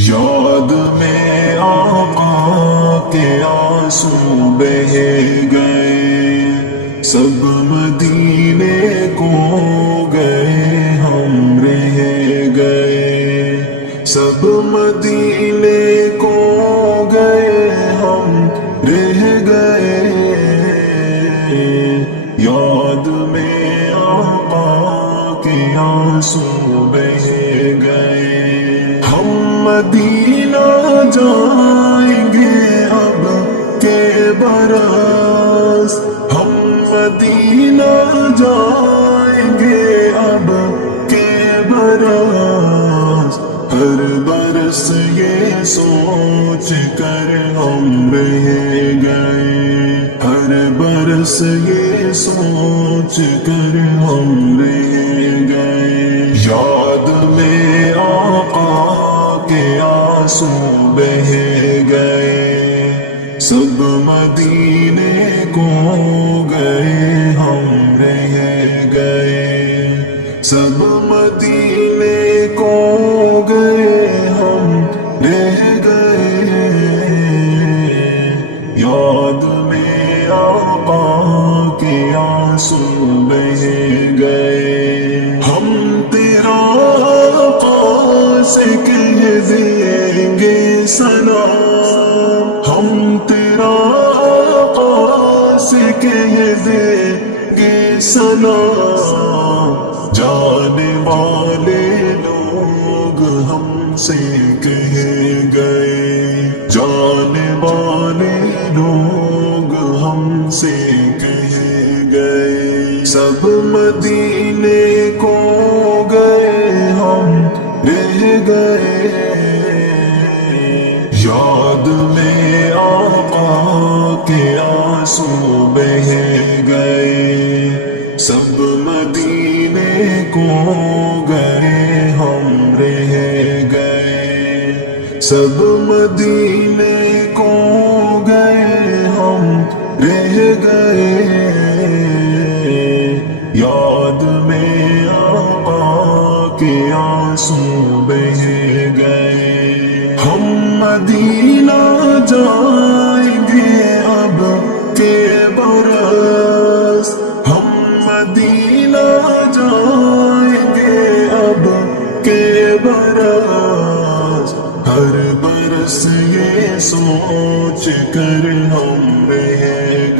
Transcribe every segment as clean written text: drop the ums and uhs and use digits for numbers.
یاد میں آقا کے آنسو بہ گئے، سب مدینے کو گئے، ہم رہ گئے، سب مدینے کو گئے، ہم رہ گئے۔ یاد میں آقا کے آنسو بہ گئے، ہم مدینہ جائیں گے اب کے برس، ہم مدینہ جائیں گے اب کے برس، ہر برس یہ سوچ کر ہم رہ گئے، ہر برس یہ سوچ کر ہم رہ گئے۔ یاد میں آقا کے آنسو بہ گئے، سب مدینے کو گئے، ہم رہ گئے، سب مدینے کو گئے، ہم رہ گئے۔ یاد میں آقا کے آنسو بہ گئے، ہم تیرا آقا سے کہہ دیں گے سلام، ہم تیرا آقا سے کہہ دیں گے سلام، جانے والے لوگ ہم سے کہہ گئے، جانے والے لوگ ہم سے کہہ گئے، سب مدینے کو گئے، ہم رہ گئے۔ یاد میں آقا کے آنسو بہ گئے، سب مدینے کو گئے، ہم رہ گئے، سب مدینے کو گئے، ہم رہ گئے۔ یاد میں آقا کے آنسو بہ گئے، ہم مدینہ جائیں گے اب کے برس، ہم مدینہ جائیں گے اب کے برس، ہر برس یہ سوچ کر ہم رہ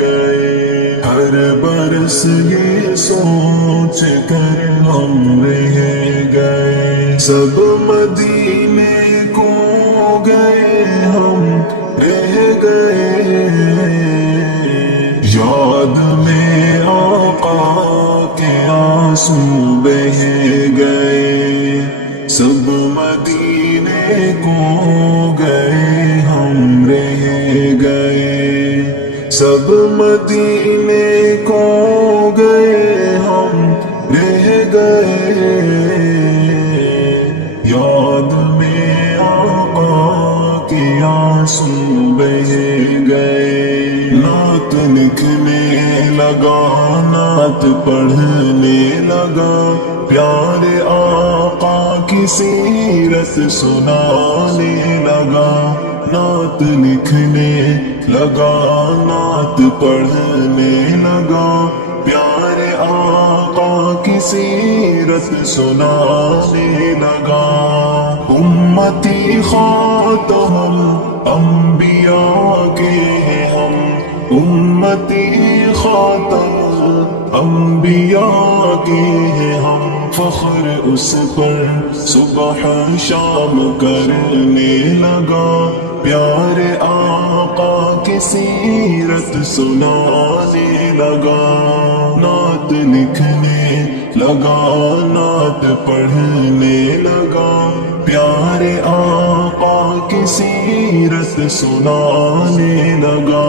گئے، ہر برس یہ سوچ کر ہم رہ گئے، سب مدینے کو گئے، ہم رہ گئے۔ یاد میں آقا کے آنسو بہ گئے، سب مدینے کو گئے، ہم رہ گئے، سب مدینے کو گئے، ہم رہ گئے۔ یاد میں آقا کے آنسو بہ گئے، نعت لکھنے لگا، نعت پڑھنے لگا، پیارے آقا کی سیرت سنانے لگا، نعت لکھنے لگا، نعت پڑھنے لگا، پیارے آقا کی سیرت سنانے لگا۔ امتی خاتم الانبیاء کے ہیں ہم، امتی خاتم الانبیاء کے ہیں ہم، فخر اس پر صبح شام کرنے لگا، پیارے آقا کی سیرت سنانے لگا، نعت لکھنے لگا، نعت پڑھنے لگا، پیارے آقا کی سیرت سنانے لگا۔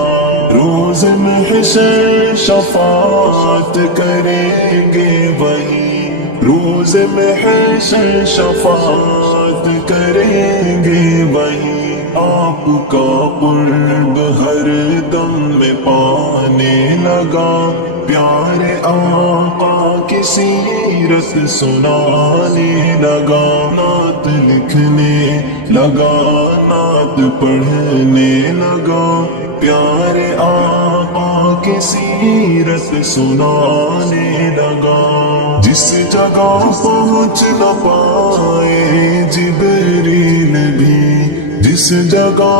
روز محشر شفاعت کریں گے وہی، روز محشر شفاعت کریں گے وہی، آپ کا قرب ہر دم میں پانے لگا، پیارے آقا کی سیرت سنانے لگا، نعت نعت لکھنے لگا، نعت پڑھنے لگا، پیارے آقا کی سیرت سنانے لگا۔ جس جگہ پہنچ نہ پائے جبریل بھی، جس جگہ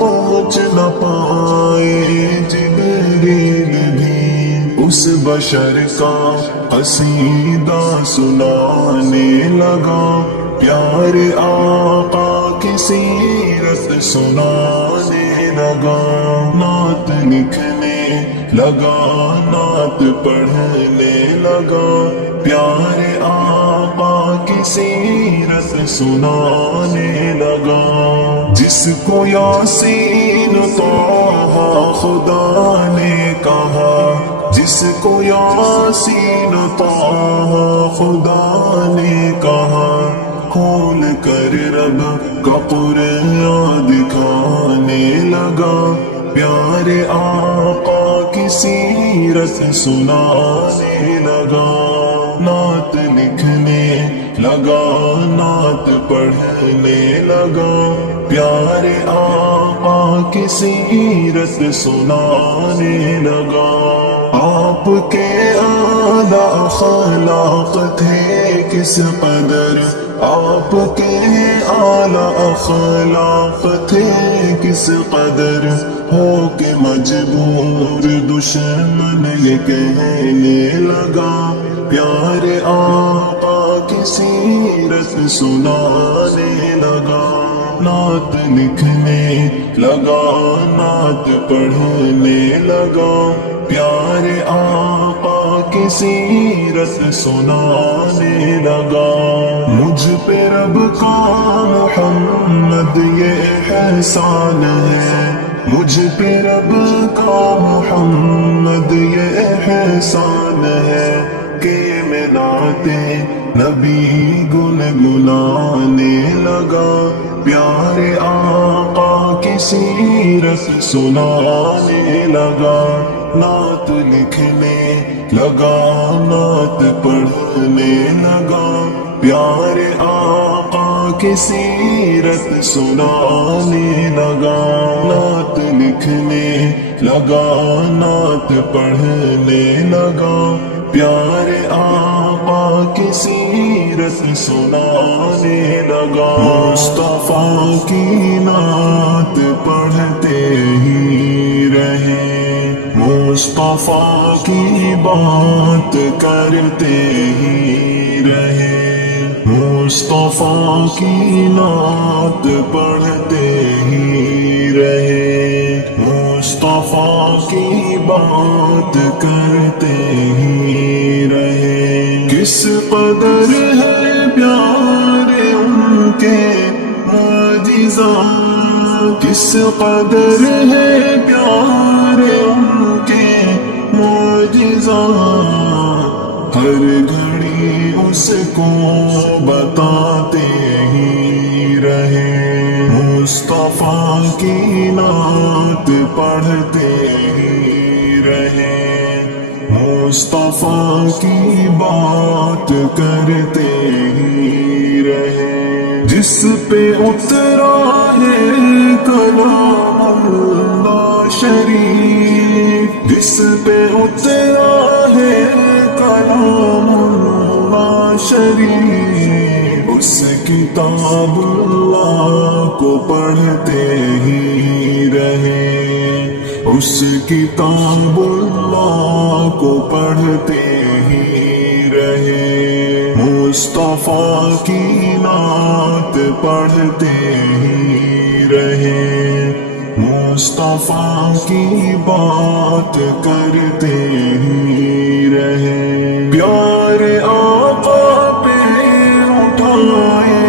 پہنچ نہ پائے جبریل بھی، اس بشر کا قصیدہ سنانے لگا، پیارے آقا کی سیرت سنانے لگا۔ نعت لکھنے لگا، نعت پڑھنے لگا، پیارے آقا کی سیرت سنانے لگا۔ جس کو یاسین طٰہٰ خدا نے کہا، جس کو یاسین طٰہٰ خدا نے کہا، کھول کر رب کا قرآن دکھانے لگا، پیارے آقا کی سیرت سنانے لگا۔ نعت لکھنے لگا، نعت پڑھنے لگا، پیارے آقا کی سیرت سنانے لگا۔ آپ کے اعلیٰ اخلاق تھے کس قدر، آپ کے اعلیٰ اخلاق تھے کس قدر، ہو کے مجبور دشمن یہ کہنے لگا، پیارے آقا کی سیرت سنانے لگا۔ نعت لکھنے لگا، نعت پڑھنے لگا، پیارے آقا کی سیرت سنانے لگا۔ مجھ پہ رب کا محمد یہ احسان ہے، مجھ پہ رب کا محمد یہ احسان ہے کہ میں نعت نبی گنگنانے لگا، پیارے آقا کی سیرت سنانے لگا۔ نعت لکھنے لگا، نعت پڑھنے لگا، پیارے آقا کی سیرت سنانے لگا۔ نعت لکھنے لگا، نعت پڑھنے لگا، پیارے آقا کی سیرت سنانے لگا۔ مصطفیٰ کی نعت پڑھتے ہی رہے، مصطفیٰ کی بات کرتے ہی رہے، مصطفیٰ کی نعت پڑھتے ہی رہے، مصطفیٰ کی بات کرتے ہی رہے۔ کس قدر ہے پیارے ان کے معجزات، کس قدر ہے پیارے ان کے معجزات، ہر گھڑی اس کو بتاتے ہی رہے، مصطفیٰ کی نعت پڑھتے ہی رہے، مصطفیٰ کی بات کرتے ہی رہے۔ جس پہ اترا ہے کلام اللہ شریف، جس پہ اترا ہے کلام اللہ شریف، اس کتاب اللہ کو پڑھتے ہی رہے، اس کتاب اللہ کو پڑھتے ہی رہے، مصطفیٰ کی نعت پڑھتے ہی رہے، مصطفیٰ کی بات کرتے ہی رہے۔ پیارے آقا پہ اٹھائے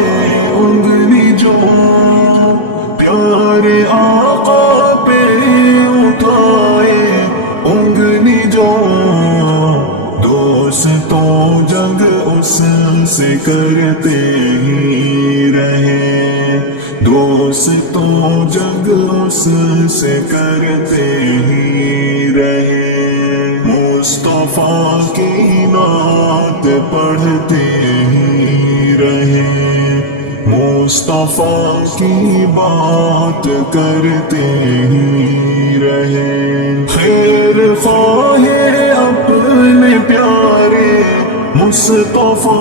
انگلی جو، پیارے آقا پہ اٹھائے انگلی جو، دوستوں جنگ اس سے کرتے ہی رہے، دوستوں جنگ اس سے کرتے ہی رہے، مصطفیٰ کی نعت پڑھتے ہی رہے، مصطفیٰ کی بات کرتے ہی رہے، خیر خواہ اپنے پیارے مصطفیٰ،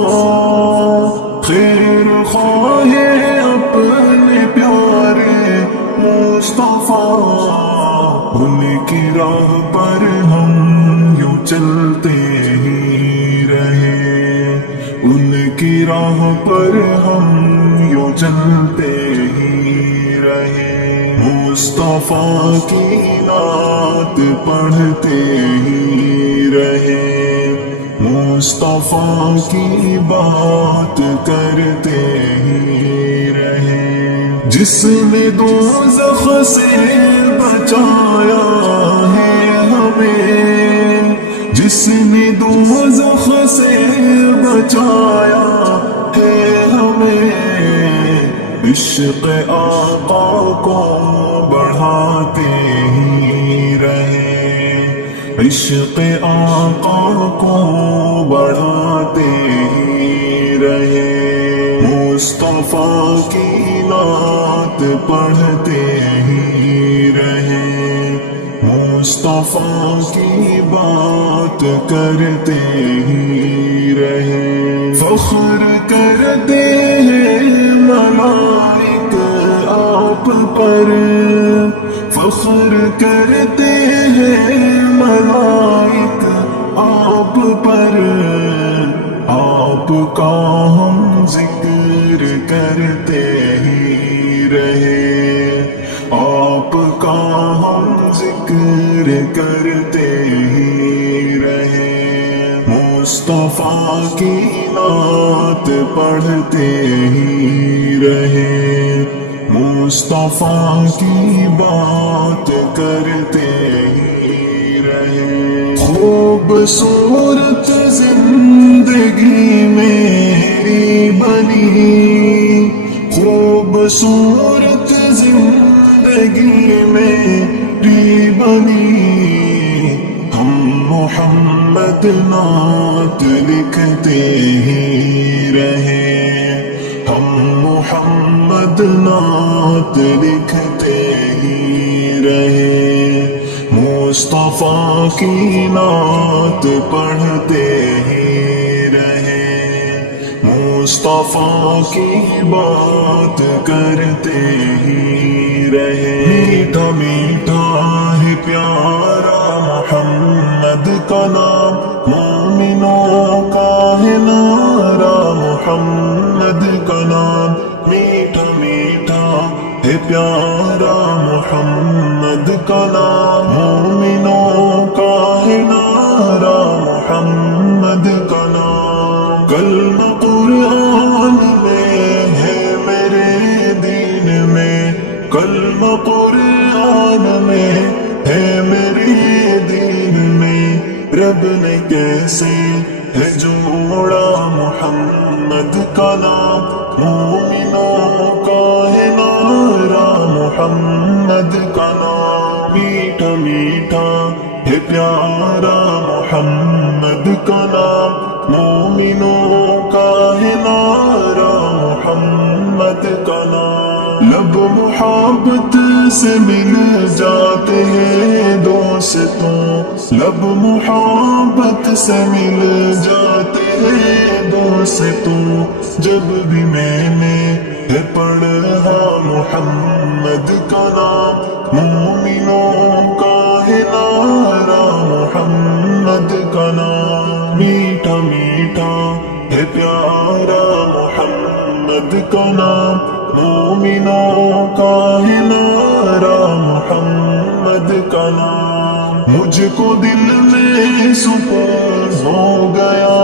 خیر خواہ اپنے پیارے مصطفیٰ، ان کی راہ پر ہم یوں چلتے ہی رہے، ان کی راہ پر ہم یوں چلتے ہی رہے، مصطفیٰ کی نعت پڑھتے ہی رہے، مصطفیٰ کی بات کرتے ہی رہے، جس نے دوزخ سے بچایا ہے ہمیں، جس نے دوزخ سے بچایا ہے ہمیں، عشق آقا کو بڑھاتے ہی رہے، عشق آقا کو بڑھاتے ہی رہے، مصطفیٰ کی نعت پڑھتے ہی رہے، مصطفیٰ کی بات کرتے ہی رہے، فخر کرتے ہیں ملائک آپ پر، فخر کرتے ہیں ملائک آپ پر، آپ کا ہم ذکر کرتے ہی رہے، آپ کا ہم ذکر کرتے ہی رہے، مصطفیٰ کی نعت پڑھتے ہی رہے، مصطفیٰ کی بات کرتے ہی رہے، خوبصورت زندگی میری بنی، خوبصورت زندگی میری بنی، ہم محمد نعت لکھتے ہی رہے، ہم محمد نعت لکھتے ہی رہے، مصطفیٰ کی نعت پڑھتے ہی رہے، مصطفیٰ کی بات کرتے ہی رہے، میٹھا میٹھا ہے پیارا محمد کا نام، مومنوں کا ہے نعرہ محمد کا نام، میٹھا میٹھا ہے پیارا محمد کا نام، مومنوں کا ہے نعرہ محمد کا نام، کلمہ قرآن میں ہے میرے دین میں، کلمہ قرآن میں ہے میرے دین میں، رب نے کیسے ہے جوڑا محمد کا نام، مومنوں کا ہے نعرہ محمد کا نام، میٹھا میٹھا ہے پیارا محمد کا نام، مومنوں کا ہے نعرہ محمد کا نام، لب محبت سے مل جاتے ہیں دوستوں، لب محبت سے مل جاتے ہیں دوستوں، جب بھی میں نے ہے پڑھا محمد کا نام، مومنوں کا ہے نعرہ محمد کا نام، میٹھا میٹھا ہے پیارا محمد کا نام، مومنوں کا ہے نعرہ محمد کا نام، مجھ کو دل میں سکون ہو گیا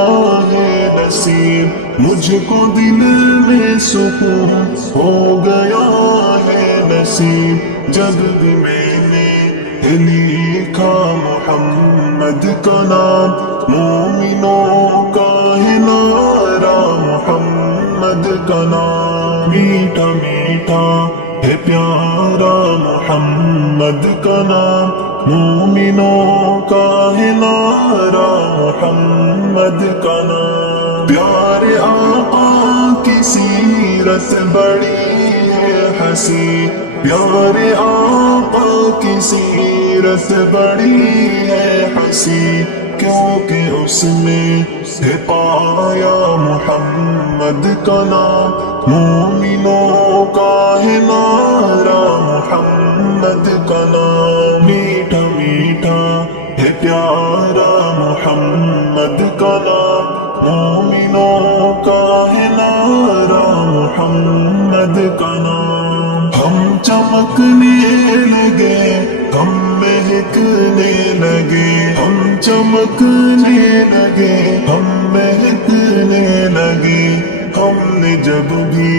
ہے نصیب، مجھ کو دل میں سکون ہو گیا ہے نصیب، جب بھی میں نے لکھا محمد کا نام، مومنوں کا ہے نعرہ محمد کا نام، میٹھا میٹھا ہے پیارا محمد کا نام، مومنوں کا ہے نعرہ محمد کا نام، پیارے آقا کی سیرت بڑی ہے حسین، پیارے آقا کی سیرت بڑی ہے حسین، کیونکہ اس میں ہے پایا محمد کا نام، مومنوں کا ہے نعرہ محمد کا نام، میٹھا میٹھا ہے پیارا محمد کا نام، مومنوں کا ہے نعرہ محمد کا نام۔ ہم چمکنے لگے، ہم مہکنے لگے، ہم چمکنے لگے، ہم مہکنے لگے، ہم نے جب بھی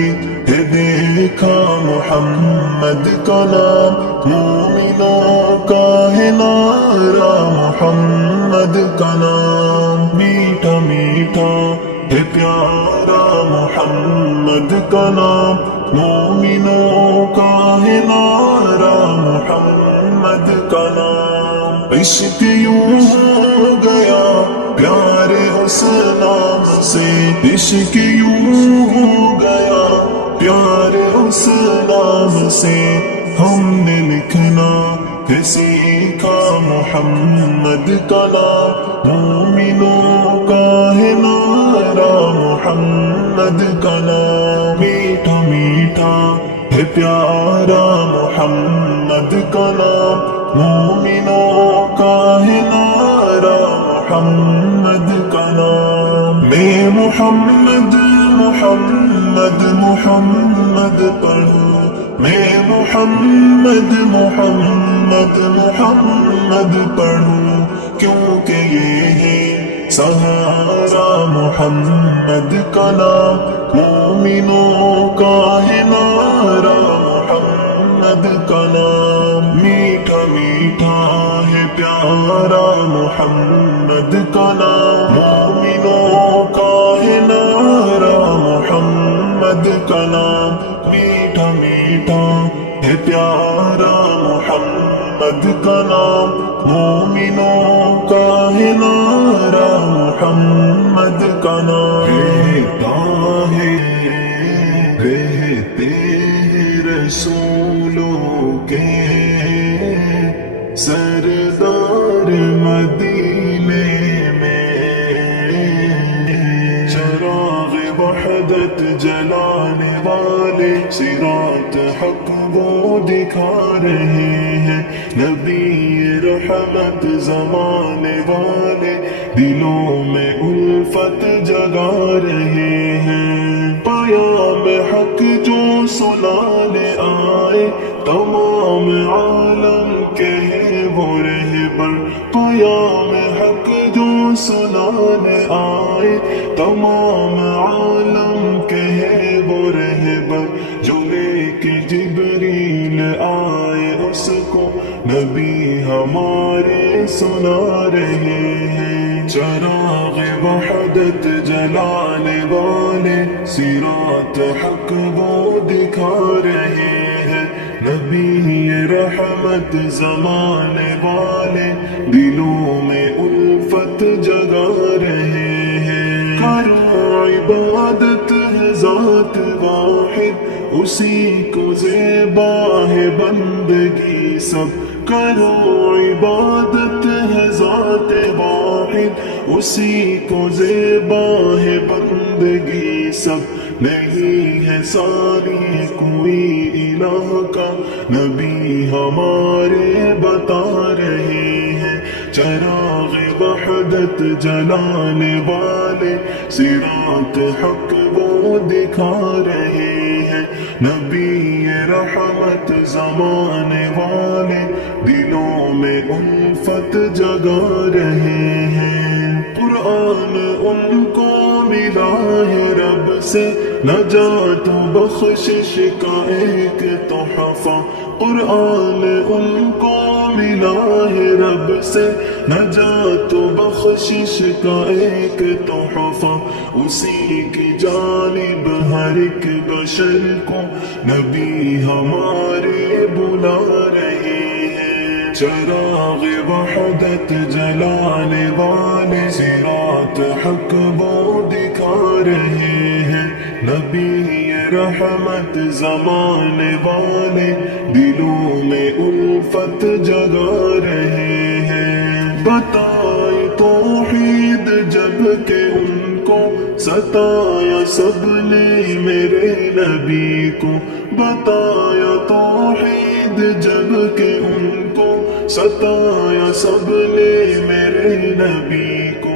دیکھا محمد کا نام، مومنوں کا ہے نعرہ محمد کا نام، میٹھا میٹھا ہے پیارا محمد کا نام، مومنوں کا ہے نعرہ محمد کا نام۔ عشق یوں ہو گیا پیارے اس نام سے، عشق یوں ہو گیا پیارے اس نام سے، ہم نے لکھنا سیکھا محمد کا نام، مومنوں کا ہے نعرہ محمد کا نام، میٹھا میٹھا ہے پیارا محمد کا نام، مومنوں کا ہے نعرہ محمد کا نام۔ میں محمد محمد محمد پڑھوں، میں محمد محمد محمد پڑھوں، کیونکہ یہ ہے سہارا محمد کا نام، مومنوں کا ہے نعرہ محمد کا نام، میٹھا میٹھا ہے پیارا محمد کا نام، مومنوں کا ہے نعرہ محمد کا نام، میٹھا میٹھا ہے پیارا محمد کا نام، مومنوں کا ہے نعرہ محمد کا نام۔ رہتے ہیں رسولوں کے سردار مدینے میں، چراغ وحدت جلانے والے صراط حق وہ دکھا رہے ہیں، نبی رحمت زمانے والے دلوں میں الفت جگا رہے ہیں، پیام حق جو سنانے آئے تمام عالم کے وہ رہبر، پیام حق جو سنانے آئے تمام عالم کے وہ رہبر، جو لے کے جبریل آئے اس کو نبی ہمارے سنا رہے ہیں، چراغ وحدت جلانے والے صراط حق وہ دکھا رہے ہیں، نبی رحمت زمانے والے دلوں میں الفت جگا رہے ہیں، کرو عبادت ہے ذات واحد اسی کو زیبا ہے بندگی سب، کرو عبادت ہے ذات واحد اسی کو زیبا ہے بندگی سب، نہیں ہے ثانی کوئی الہ کا نبی ہمارے بتا رہے ہیں، چراغ وحدت جلانے والے صراط حق وہ دکھا رہے ہیں، نبی رحمت زمانے والے دلوں میں الفت جگا رہے ہیں، قرآن ان کو ملا ہے رب سے نجات و بخشش کا ایک تحفہ، قرآن ان کو ملا ہے رب سے نجات و بخشش کا ایک تحفہ، اسی کی جانب ہر ایک بشر کو نبی ہمارے بلا رہے ہیں، چراغ وحدت جلانے والے صراط حق وہ دکھا رہے ہیں، نبی رحمت زمانے والے دلوں میں الفت جگا رہے ہیں۔ بتائے توحید جب کہ ان کو ستایا سب نے میرے نبی کو، بتایا توحید جب کہ ان کو ستایا سب نے میرے نبی کو۔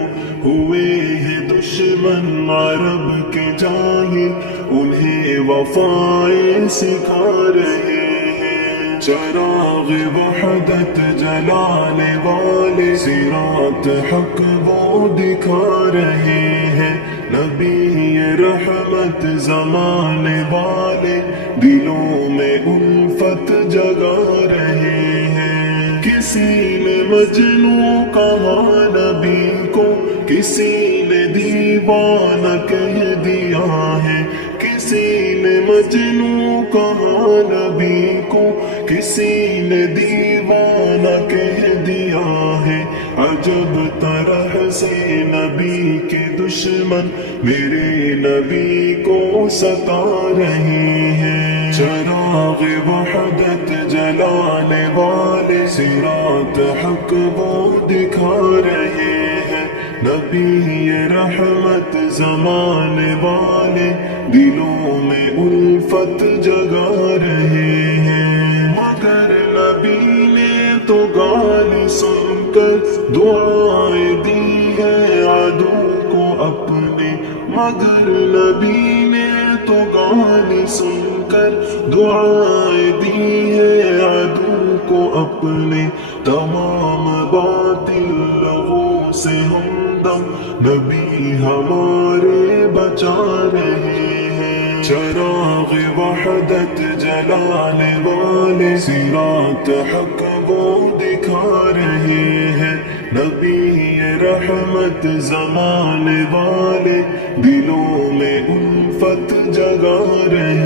ہوئے ہیں دشمن عرب کے جاہل، انہیں وفائیں سکھا رہے ہیں۔ چراغ وحدت جلانے والے صراط حق وہ دکھا رہے ہیں۔ نبی رحمت زمانے والے دلوں میں الفت جگا رہے ہیں۔ کسی نے مجنوں کہا نبی کو، کسی نے دیوانہ کہہ دیا ہے۔ کسی نے مجنوں کہا نبی کو، کسی نے دیوانہ کہہ دیا ہے۔ عجب طرح سے نبی کے دشمن میرے نبی کو ستا رہے ہیں۔ چراغ وحدت جلانے والے صراط حق وہ دکھا رہے ہیں۔ نبی رحمت زمانے والے دلوں میں الفت جگا رہے ہیں۔ مگر نبی نے تو گالی سن کر دعائیں دی ہے عدو کو اپنے، مگر نبی نے تو گالی سن کر دعائیں دی ہے عدو کو اپنے۔ تمام باطل لوگوں سے ہمدم نبی ہمارے بچا رہے ہیں۔ چراغ وحدت جلانے والے صراط حق وہ دکھا رہے ہیں۔ نبی رحمت زمانے والے دلوں میں الفت جگا رہے ہیں۔